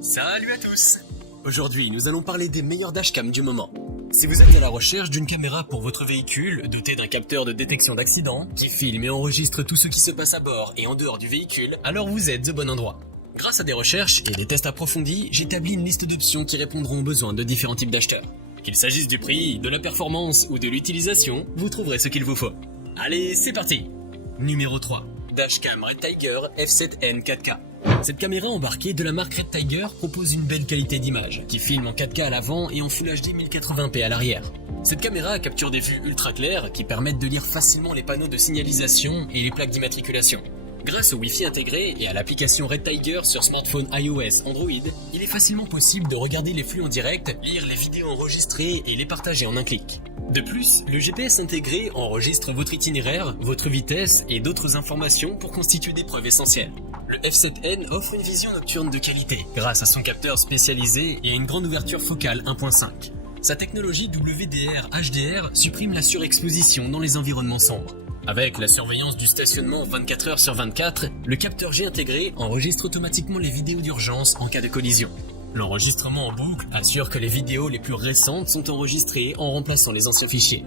Salut à tous! Aujourd'hui, nous allons parler des meilleurs dashcams du moment. Si vous êtes à la recherche d'une caméra pour votre véhicule, dotée d'un capteur de détection d'accident, qui filme et enregistre tout ce qui se passe à bord et en dehors du véhicule, alors vous êtes au bon endroit. Grâce à des recherches et des tests approfondis, j'établis une liste d'options qui répondront aux besoins de différents types d'acheteurs. Qu'il s'agisse du prix, de la performance ou de l'utilisation, vous trouverez ce qu'il vous faut. Allez, c'est parti! Numéro 3. Dashcam Red Tiger F7N 4K. Cette caméra embarquée de la marque Red Tiger propose une belle qualité d'image, qui filme en 4K à l'avant et en Full HD 1080p à l'arrière. Cette caméra capture des vues ultra claires qui permettent de lire facilement les panneaux de signalisation et les plaques d'immatriculation. Grâce au Wi-Fi intégré et à l'application Red Tiger sur smartphone iOS Android, il est facilement possible de regarder les flux en direct, lire les vidéos enregistrées et les partager en un clic. De plus, le GPS intégré enregistre votre itinéraire, votre vitesse et d'autres informations pour constituer des preuves essentielles. Le F7N offre une vision nocturne de qualité grâce à son capteur spécialisé et à une grande ouverture focale 1.5. Sa technologie WDR HDR supprime la surexposition dans les environnements sombres. Avec la surveillance du stationnement 24 heures sur 24, le capteur G intégré enregistre automatiquement les vidéos d'urgence en cas de collision. L'enregistrement en boucle assure que les vidéos les plus récentes sont enregistrées en remplaçant les anciens fichiers.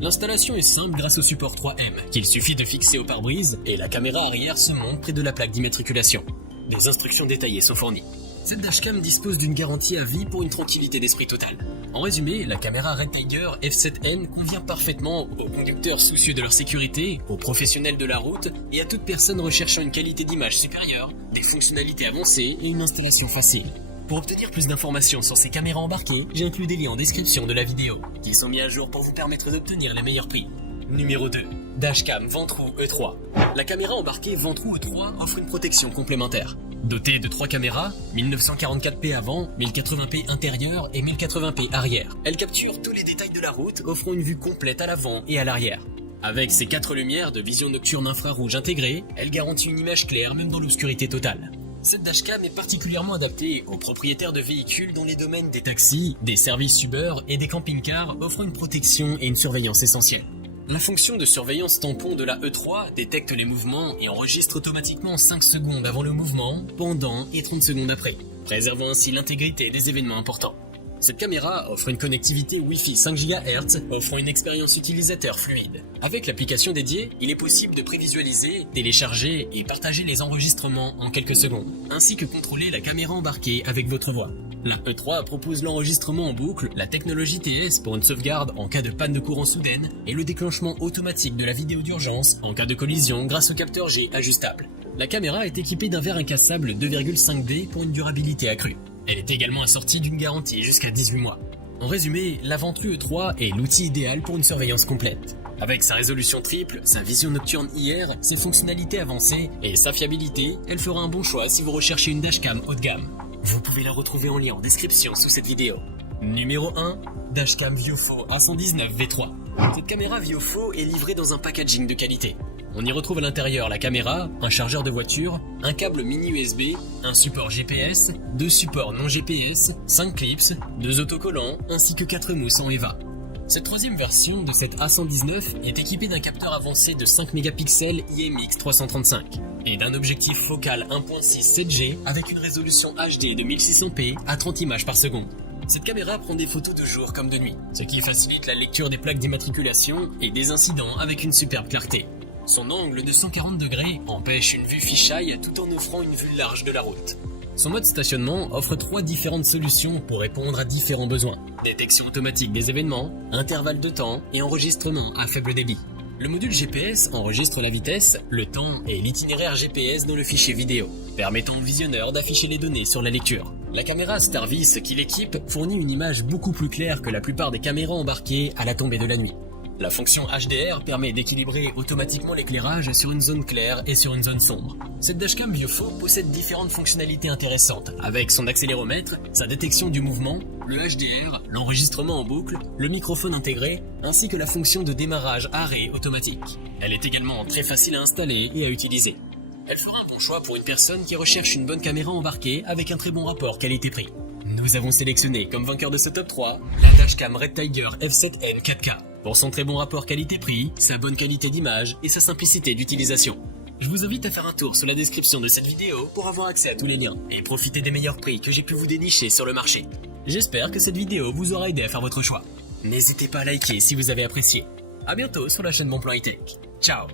L'installation est simple grâce au support 3M, qu'il suffit de fixer au pare-brise et la caméra arrière se monte près de la plaque d'immatriculation. Des instructions détaillées sont fournies. Cette dashcam dispose d'une garantie à vie pour une tranquillité d'esprit totale. En résumé, la caméra Red Tiger F7N convient parfaitement aux conducteurs soucieux de leur sécurité, aux professionnels de la route et à toute personne recherchant une qualité d'image supérieure, des fonctionnalités avancées et une installation facile. Pour obtenir plus d'informations sur ces caméras embarquées, j'ai inclus des liens en description de la vidéo, qui sont mis à jour pour vous permettre d'obtenir les meilleurs prix. Numéro 2. Dashcam Ventrou E3. La caméra embarquée Ventrou E3 offre une protection complémentaire. Dotée de 3 caméras, 1944p avant, 1080p intérieur et 1080p arrière. Elle capture tous les détails de la route, offrant une vue complète à l'avant et à l'arrière. Avec ses 4 lumières de vision nocturne infrarouge intégrées, elle garantit une image claire même dans l'obscurité totale. Cette dashcam est particulièrement adaptée aux propriétaires de véhicules dans les domaines des taxis, des services Uber et des camping-cars, offrant une protection et une surveillance essentielle. La fonction de surveillance tampon de la E3 détecte les mouvements et enregistre automatiquement 5 secondes avant le mouvement, pendant et 30 secondes après, préservant ainsi l'intégrité des événements importants. Cette caméra offre une connectivité Wi-Fi 5 GHz, offrant une expérience utilisateur fluide. Avec l'application dédiée, il est possible de prévisualiser, télécharger et partager les enregistrements en quelques secondes, ainsi que contrôler la caméra embarquée avec votre voix. La E3 propose l'enregistrement en boucle, la technologie TS pour une sauvegarde en cas de panne de courant soudaine et le déclenchement automatique de la vidéo d'urgence en cas de collision grâce au capteur G ajustable. La caméra est équipée d'un verre incassable 2,5D pour une durabilité accrue. Elle est également assortie d'une garantie jusqu'à 18 mois. En résumé, la Ventrou E3 est l'outil idéal pour une surveillance complète. Avec sa résolution triple, sa vision nocturne IR, ses fonctionnalités avancées et sa fiabilité, elle fera un bon choix si vous recherchez une dashcam haut de gamme. Vous pouvez la retrouver en lien en description sous cette vidéo. Numéro 1. Dashcam Viofo A119 V3. Cette caméra Viofo est livrée dans un packaging de qualité. On y retrouve à l'intérieur la caméra, un chargeur de voiture, un câble mini USB, un support GPS, 2 supports non GPS, 5 clips, 2 autocollants ainsi que 4 mousses en EVA. Cette troisième version de cette A119 est équipée d'un capteur avancé de 5 mégapixels IMX335 et d'un objectif focal 1.6 7G avec une résolution HD de 1600p à 30 images par seconde. Cette caméra prend des photos de jour comme de nuit, ce qui facilite la lecture des plaques d'immatriculation et des incidents avec une superbe clarté. Son angle de 140 degrés empêche une vue fisheye tout en offrant une vue large de la route. Son mode stationnement offre 3 différentes solutions pour répondre à différents besoins. Détection automatique des événements, intervalle de temps et enregistrement à faible débit. Le module GPS enregistre la vitesse, le temps et l'itinéraire GPS dans le fichier vidéo, permettant au visionneur d'afficher les données sur la lecture. La caméra Starvis qui l'équipe fournit une image beaucoup plus claire que la plupart des caméras embarquées à la tombée de la nuit. La fonction HDR permet d'équilibrer automatiquement l'éclairage sur une zone claire et sur une zone sombre. Cette dashcam Viofo possède différentes fonctionnalités intéressantes, avec son accéléromètre, sa détection du mouvement, le HDR, l'enregistrement en boucle, le microphone intégré, ainsi que la fonction de démarrage-arrêt automatique. Elle est également très facile à installer et à utiliser. Elle fera un bon choix pour une personne qui recherche une bonne caméra embarquée avec un très bon rapport qualité-prix. Nous avons sélectionné comme vainqueur de ce top 3 la dashcam Red Tiger F7N 4K pour son très bon rapport qualité-prix, sa bonne qualité d'image et sa simplicité d'utilisation. Je vous invite à faire un tour sous la description de cette vidéo pour avoir accès à tous les liens et profiter des meilleurs prix que j'ai pu vous dénicher sur le marché. J'espère que cette vidéo vous aura aidé à faire votre choix. N'hésitez pas à liker si vous avez apprécié. A bientôt sur la chaîne Bon Plan High Tech. Ciao.